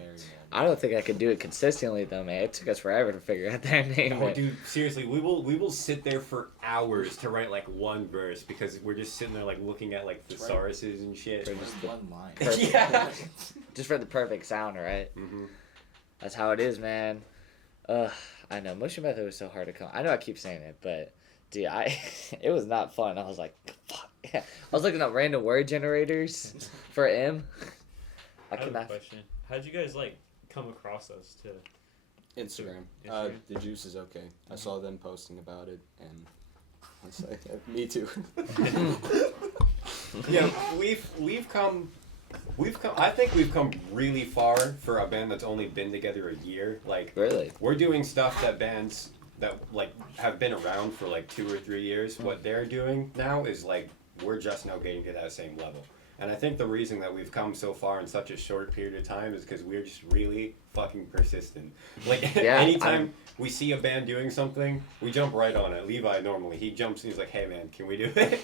I don't think I could do it consistently though, man. It took us forever to figure out that name. Oh, dude, seriously, we will sit there for hours to write like one verse because we're just sitting there like looking at like thesauruses and shit. Or Just one line. Yeah. Just for the perfect sound, right? Mm-hmm. That's how it is, man. I know motion method was so hard to come. I know I keep saying it, but dude, it was not fun. I was like, fuck. I was looking up random word generators for M. I I have could a not. question. How'd you guys like come across us to? Instagram. Instagram? The Juice is okay. I saw them posting about it, and I was like, me too. Yeah, we've come. I think we've come really far for a band that's only been together a year. Like, Really? we're doing stuff that bands that like have been around for like 2 or 3 years. What they're doing now is like we're just now getting to that same level. And I think the reason that we've come so far in such a short period of time is because we're just really fucking persistent. Like, Yeah, anytime we see a band doing something, we jump right on it. Levi normally, he jumps and he's like, hey man, can we do it?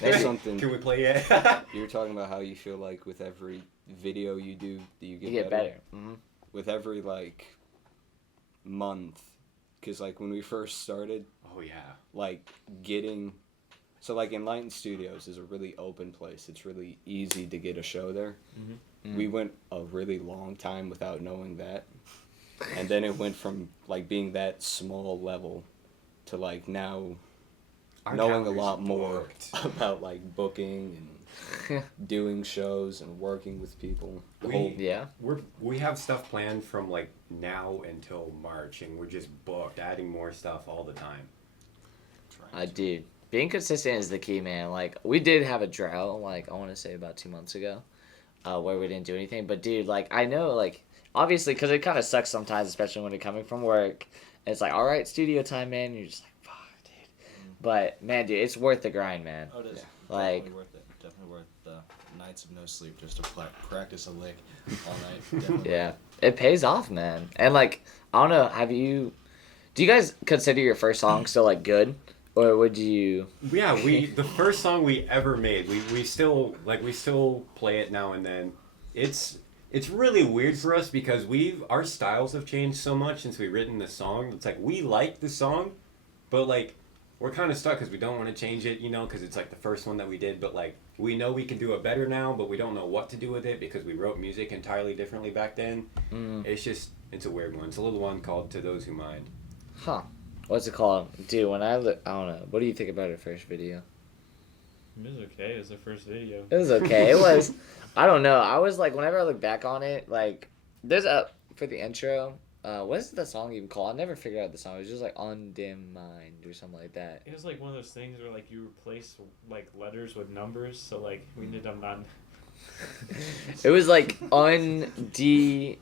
That's something. Can we play it? You were talking about how you feel like with every video you do, that you You get better. Mm-hmm. With every, like, month. Because, like, when we first started, Oh yeah. like, getting... So, like, Enlightened Studios is a really open place. It's really easy to get a show there. Mhm. We went a really long time without knowing that. And then it went from, like, being that small level to, like, now Our knowing a calendar's lot more booked. about, like, booking and doing shows and working with people. The whole, Yeah. We have stuff planned from like now until March, and we're just booked, adding more stuff all the time. Dude, being consistent is the key, man. Like, we did have a drought, like, I want to say about 2 months ago, where we didn't do anything. But, dude, like, I know, like, obviously, because it kind of sucks sometimes, especially when you're coming from work. And it's like, all right, studio time, man. And you're just like, fuck, dude. But, man, dude, it's worth the grind, man. Oh, it is. Yeah. Like- Definitely worth it. Definitely worth the nights of no sleep just to practice a lick all night. Definitely. Yeah. It pays off, man. And, like, I don't know, do you guys consider your first song still, like, good? Or would you... Yeah, the first song we ever made, we still play it now and then. It's really weird for us because our styles have changed so much since we've written the song. It's like we like the song, but like we're kind of stuck because we don't want to change it, you know, because it's like the first one that we did. But like we know we can do it better now, but we don't know what to do with it because we wrote music entirely differently back then. It's a weird one. It's a little one called "To Those Who Mind." Huh. What's it called? Dude, when I don't know. What do you think about our first video? It was okay. It was the first video. It was okay. It was... I don't know. I was like, whenever I look back on it, like, there's for the intro, what is the song even called? I never figured out the song. It was just like Undim Mind or something like that. It was like one of those things where like you replace like letters with numbers, so like we ended up not. It was like UNDEM,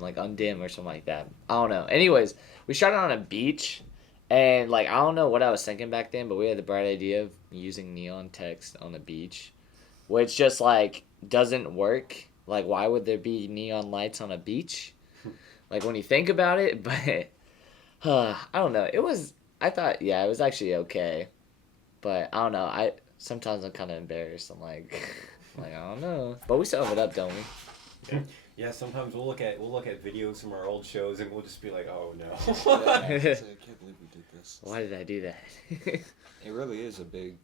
like undim or something like that. I don't know. Anyways, we shot it on a beach, and like I don't know what I was thinking back then, but we had the bright idea of using neon text on the beach, which just like doesn't work Like, why would there be neon lights on a beach? Like, when you think about it, but I don't know. I thought, yeah, it was actually okay. But I don't know. Sometimes I'm kind of embarrassed. I'm like, I don't know. But we still have it up, don't we? Yeah, sometimes we'll look at videos from our old shows and we'll just be like, oh no. I can't believe we did this. Why did I do that? It really is a big,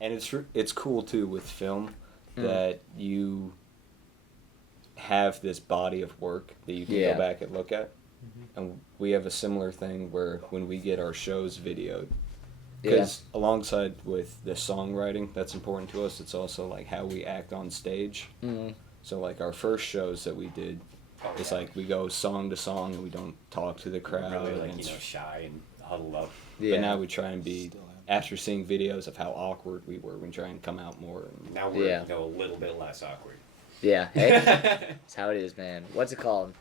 and it's cool too with film that you have this body of work that you can go back and look at, and we have a similar thing where when we get our shows videoed, because alongside with the songwriting that's important to us, it's also like how we act on stage. So like our first shows that we did, it's like we go song to song and we don't talk to the crowd. Really, like, and shy and huddled up. But now we try and be, after seeing videos of how awkward we were, we try and come out more. Now we're a little bit less awkward. Yeah, hey, that's how it is, man. What's it called?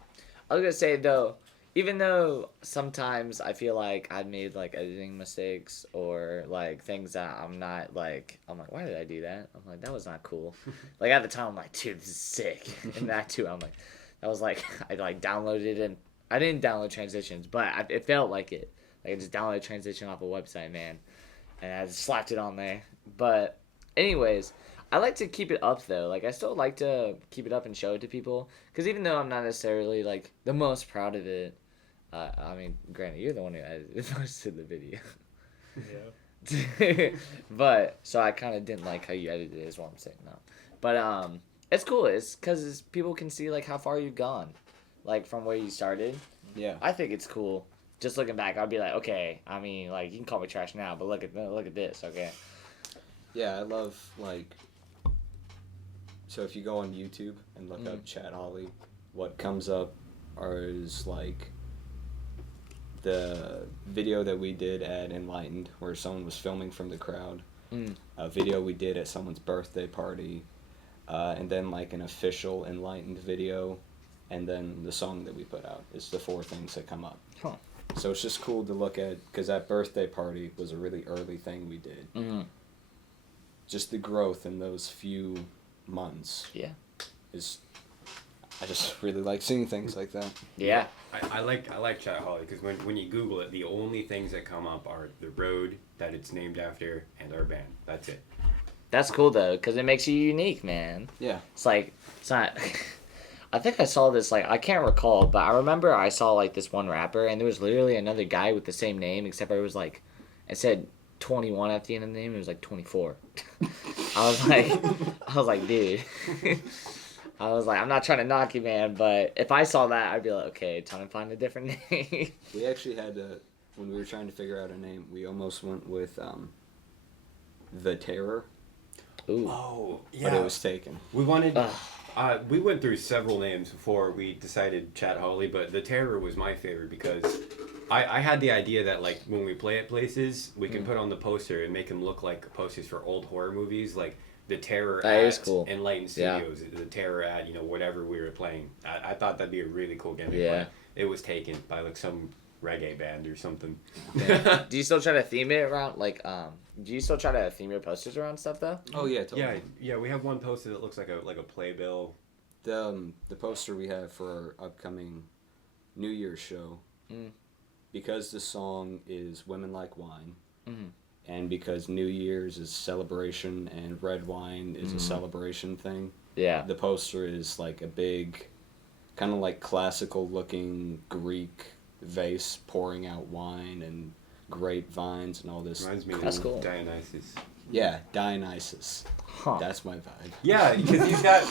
I was gonna say though, even though sometimes I feel like I've made like editing mistakes or like things that I'm like, why did I do that? I'm like, that was not cool. Like at the time, I'm like, dude, this is sick. And that too, I'm like, that was like, I like downloaded it and I didn't download transitions, but it felt like it. Like I just downloaded transition off a website, man, and I just slapped it on there. But anyways, I like to keep it up though. Like I still like to keep it up and show it to people, because even though I'm not necessarily like the most proud of it. I mean, granted, you're the one who edited most of the video. Yeah. But, so I kind of didn't like how you edited it, is what I'm saying now. But, it's cool. It's because people can see, like, how far you've gone. Like, from where you started. Yeah. I think it's cool. Just looking back, I'll be like, okay, I mean, like, you can call me trash now, but look at this, okay? Yeah, I love, like, so if you go on YouTube and look up Chat Holley, what comes up is, like, the video that we did at Enlightened where someone was filming from the crowd, a video we did at someone's birthday party, and then like an official Enlightened video, and then the song that we put out. It's the 4 things that come up. Huh. So it's just cool to look at, because that birthday party was a really early thing we did. Just the growth in those few months is, I just really like seeing things like that. Yeah. I like Chat Holley because when you Google it, the only things that come up are the road that it's named after and our band. That's it. That's cool though, because it makes you unique, man. Yeah. It's like, it's not. I think I saw this, like, I can't recall, but I remember I saw like this one rapper, and there was literally another guy with the same name, except for it was like, it said 21 at the end of the name. It was like 24. I was like, dude. I was like, I'm not trying to knock you, man, but if I saw that, I'd be like, okay, time to find a different name. We actually had to, when we were trying to figure out a name, we almost went with The Terror. Ooh. Oh, yeah. But it was taken. We wanted... we went through several names before we decided Chat Holley, but The Terror was my favorite because I had the idea that, like, when we play at places, we can put on the poster and make them look like posters for old horror movies, like The Terror at Enlightened Studios, The Terror at, whatever we were playing. I thought that'd be a really cool gimmick. Yeah. But it was taken by, like, some reggae band or something. Do you still try to theme it around, like, do you still try to theme your posters around stuff, though? Oh, yeah, totally. Yeah, we have one poster that looks like a playbill. The poster we have for our upcoming New Year's show, because the song is Women Like Wine, and because New Year's is celebration and red wine is a celebration thing, the poster is like a big, kind of like classical looking Greek vase pouring out wine and grapevines and all this. Reminds me That's of cool. Dionysus. Yeah, Dionysus. Huh. That's my vibe. Yeah, because he's got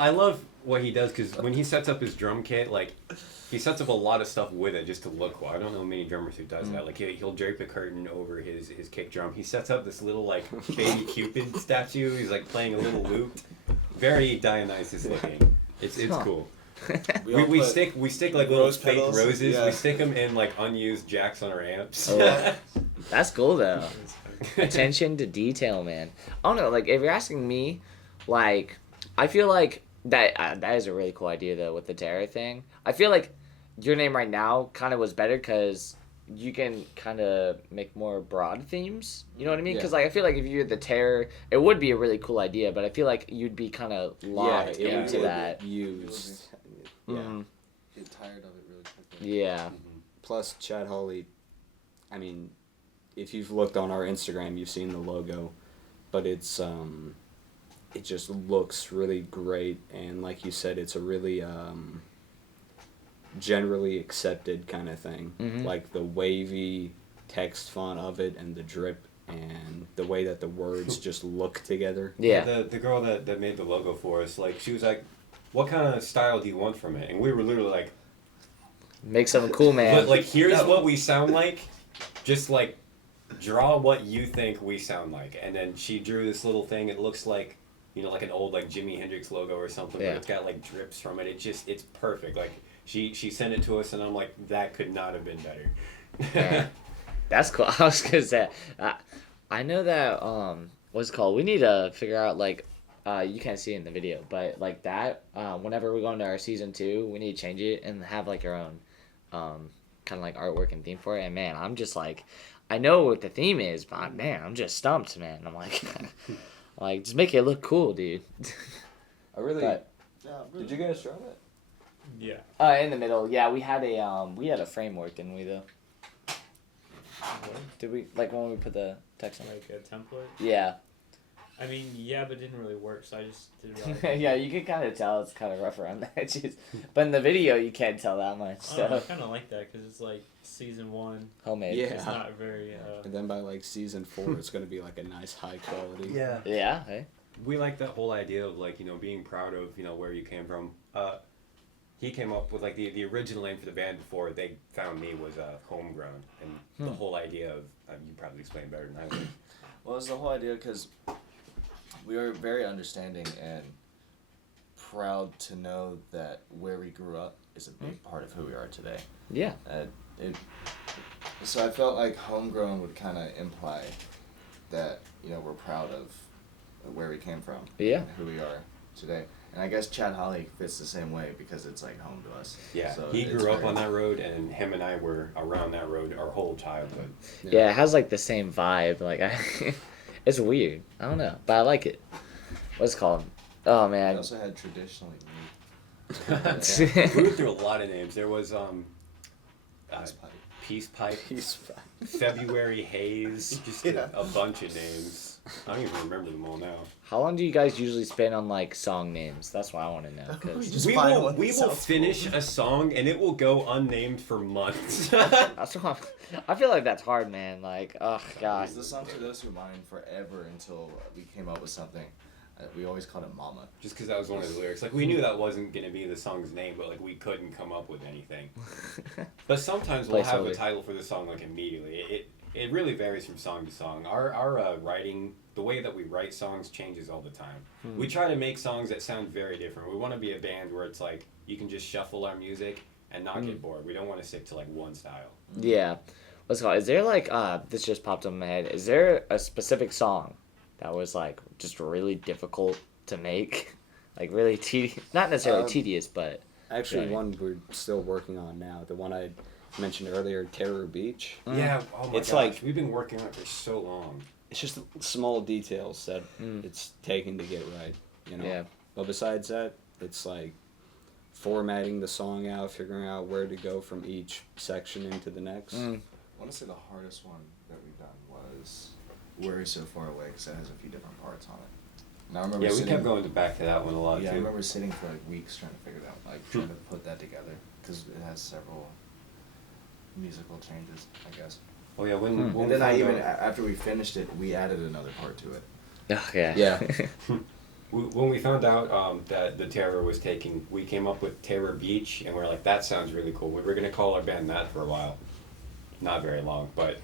I love what he does because when he sets up his drum kit, like he sets up a lot of stuff with it just to look cool. I don't know many drummers who does that. Like he'll drape a curtain over his kick drum. He sets up this little like baby Cupid statue. He's like playing a little lute. Very Dionysus looking. It's cool. We stick like little rose fake petals, roses. yeah. We stick them in like unused jacks on our amps. Oh, that's cool though. Attention to detail, man. I don't know, like if you're asking me, like I feel like that is a really cool idea though with the terror thing. I feel like your name right now kind of was better because you can kind of make more broad themes. You know what I mean? Yeah. Because like I feel like if you're the terror, it would be a really cool idea, but I feel like you'd be kind of locked it into would that. Used. Yeah. Mhm. Get tired of it really quickly. Yeah. Plus, Chad Holley, I mean, if you've looked on our Instagram, you've seen the logo, but it's it just looks really great, and like you said, it's a really generally accepted kind of thing. Mhm. Like the wavy text font of it, and the drip, and the way that the words just look together. Yeah. The girl that made the logo for us, like, she was like, "What kind of style do you want from it?" And we were literally like, Make something cool, man. Like, here's what we sound like. Just like draw what you think we sound like. And then she drew this little thing. It looks like, you know, like an old like Jimi Hendrix logo or something. Yeah. But it's got like drips from it. It's perfect. Like she sent it to us, and I'm like, that could not have been better. Yeah. That's cool. I was gonna say, I know that what's it called? We need to figure out like, you can't see it in the video, but like that. Whenever we go into our season 2, we need to change it and have like our own, kind of like artwork and theme for it. And man, I'm just like, I know what the theme is, but man, I'm just stumped, man. I'm like, like just make it look cool, dude. I really. But- Did you guys draw that? Yeah. In the middle, yeah, we had a framework, didn't we though? What? Did we like when we put the text on? Like a template? Yeah. I mean, yeah, but it didn't really work, so I just did it right. Yeah, you can kind of tell it's kind of rough around the edges, but in the video you can't tell that much. I don't know, I So kind of like that because it's like season 1. homemade. Yeah. It's not very. And then by like season 4, it's gonna be like a nice high quality. Yeah. Yeah. Hey. We like that whole idea of like, you know, being proud of, you know, where you came from. He came up with like the original name for the band before they found me was Homegrown, and the whole idea of you probably explain better than I would. Well, it's the whole idea because we are very understanding and proud to know that where we grew up is a big part of who we are today. Yeah. So I felt like homegrown would kind of imply that, you know, we're proud of where we came from. Yeah. And who we are today. And I guess Chad Holley fits the same way because it's like home to us. Yeah, So he it's grew up very- on that road, and him and I were around that road our whole childhood. Yeah, it has like the same vibe. Like it's weird. I don't know, but I like it. What's it called? Oh We man. also had traditionally We went through a lot of names. There was Peace Pipe, February Haze, just a bunch of names. I don't even remember them all now. How long do you guys usually spend on like song names? That's what I want to know. Cause Just We find will, one that we will sounds finish a song and it will go unnamed for months. that's what I feel like that's hard, man. Like, oh god. The song To Those Who Mind forever until we came up with something. We always called it Mama. Just because that was one of the lyrics. Like, we knew that wasn't going to be the song's name, but, like, we couldn't come up with anything. But sometimes we'll have a Placeholder. title for the song, like, immediately. It really varies from song to song. Our writing, the way that we write songs changes all the time. We try to make songs that sound very different. We want to be a band where it's, like, you can just shuffle our music and not get bored. We don't want to stick to, like, one style. Yeah. What's it called? Is there like this just popped up in my head. Is there a specific song that was like just really difficult to make? Like really not necessarily tedious, but Actually, Right. one we're still working on now. The one I mentioned earlier, Terror Beach. Yeah, oh my It's gosh. like- We've been working on it for so long. It's just small details that it's taking to get right, you know. Yeah. But besides that, it's like formatting the song out, figuring out where to go from each section into the next. I want to say the hardest one that we've done was Worry So Far Away because it has a few different parts on it. And I remember Yeah, we sitting, kept going back to that one a lot, Yeah, I too. remember sitting for like weeks trying to figure it out, like trying to put that together because it has several musical changes, I guess. Oh, yeah, when And we then found out- after we finished it, we added another part to it. oh, yeah. Yeah. When we found out that the Terror was taking, we came up with Terror Beach, and we are like, that sounds really cool. We were going to call our band that for a while. Not very long, but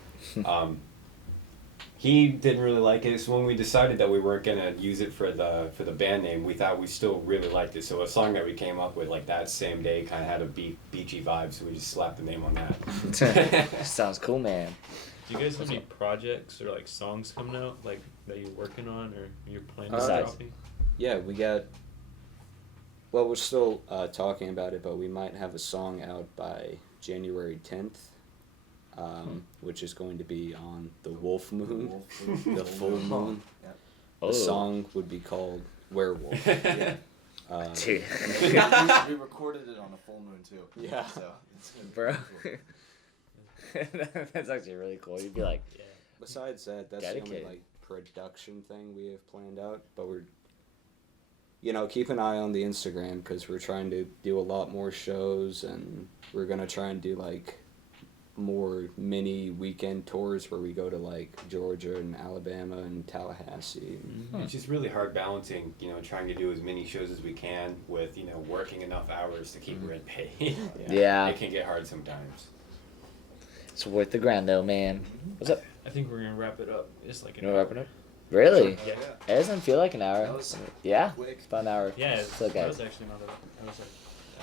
he didn't really like it. So when we decided that we weren't going to use it for the band name, we thought we still really liked it. So a song that we came up with like that same day kind of had a beachy vibe, so we just slapped the name on that. Sounds cool, man. Do you guys have any projects or like songs coming out like that you're working on or you're planning on Uh, dropping? Yeah, we got. Well, we're still talking about it, but we might have a song out by January 10th. which is going to be on the wolf moon, Wolf moon. the full moon. Yep. Oh. The song would be called Werewolf. Yeah. Dude. we recorded it on a full moon too. Yeah. So it's gonna be Bro. cool. That's actually really cool. You'd be like, Yeah. Besides that, that's the Dedicated. only production thing we have planned out. But we're, keep an eye on the Instagram because we're trying to do a lot more shows, and we're gonna try and do more mini weekend tours where we go to Georgia and Alabama and Tallahassee. It's just really hard balancing, trying to do as many shows as we can with, working enough hours to keep rent paid. Yeah. It can get hard sometimes. it's worth the grind though, man. What's up? I think we're gonna wrap it up. It's like an You know hour. wrapping up? Really? Yeah. It doesn't feel like an hour. That was Yeah? quick. It's about an hour. Yeah, Still that okay. was actually not bad. I was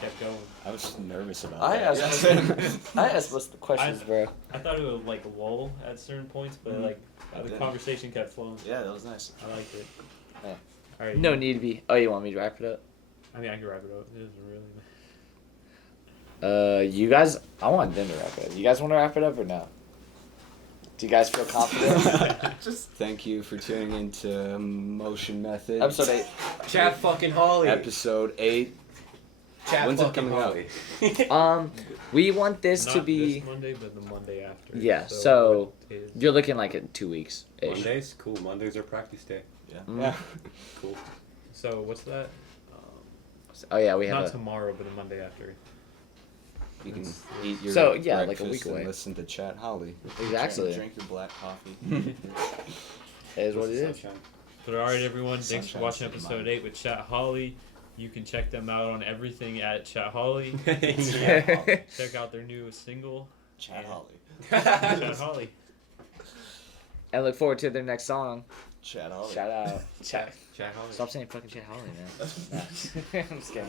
kept going. I was just nervous about I that. asked most of the questions, bro. I thought it would lull at certain points, but Mhm. the didn't. conversation kept flowing. Yeah, that was nice. I liked it. Yeah. All right. No need to be. Oh, you want me to wrap it up? I mean, I can wrap it up. It is really. You guys, I want them to wrap it up. You guys want to wrap it up or no? Do you guys feel confident? Just Thank you for tuning into Motion Method. Episode 8. Chat fucking Holley. Episode 8. Chat When's it fucking coming out? Holley. We want this Not to be. this Monday, but the Monday after. Yeah, so what is- you're looking like in 2 weeks. Mondays? Cool. Mondays are practice day. Yeah. Cool. So what's that? Oh yeah, we Not have. tomorrow, but the Monday after. You can eat your So, yeah, like a breakfast week away. and listen to Chat Holly. Exactly. drink your black coffee. It is what it is. Sunshine. But alright, everyone. Thanks for Sunshine watching State of episode Mind. 8 with Chat Holley. You can check them out on everything at Chat Holley. Yeah. Check out their new single, Chad Holly. Chat Holley. And look forward to their next song. Chad Holly. Shout out. Chat. Chat Holley. Stop saying fucking Chat Holly, man. Nah. I'm just kidding.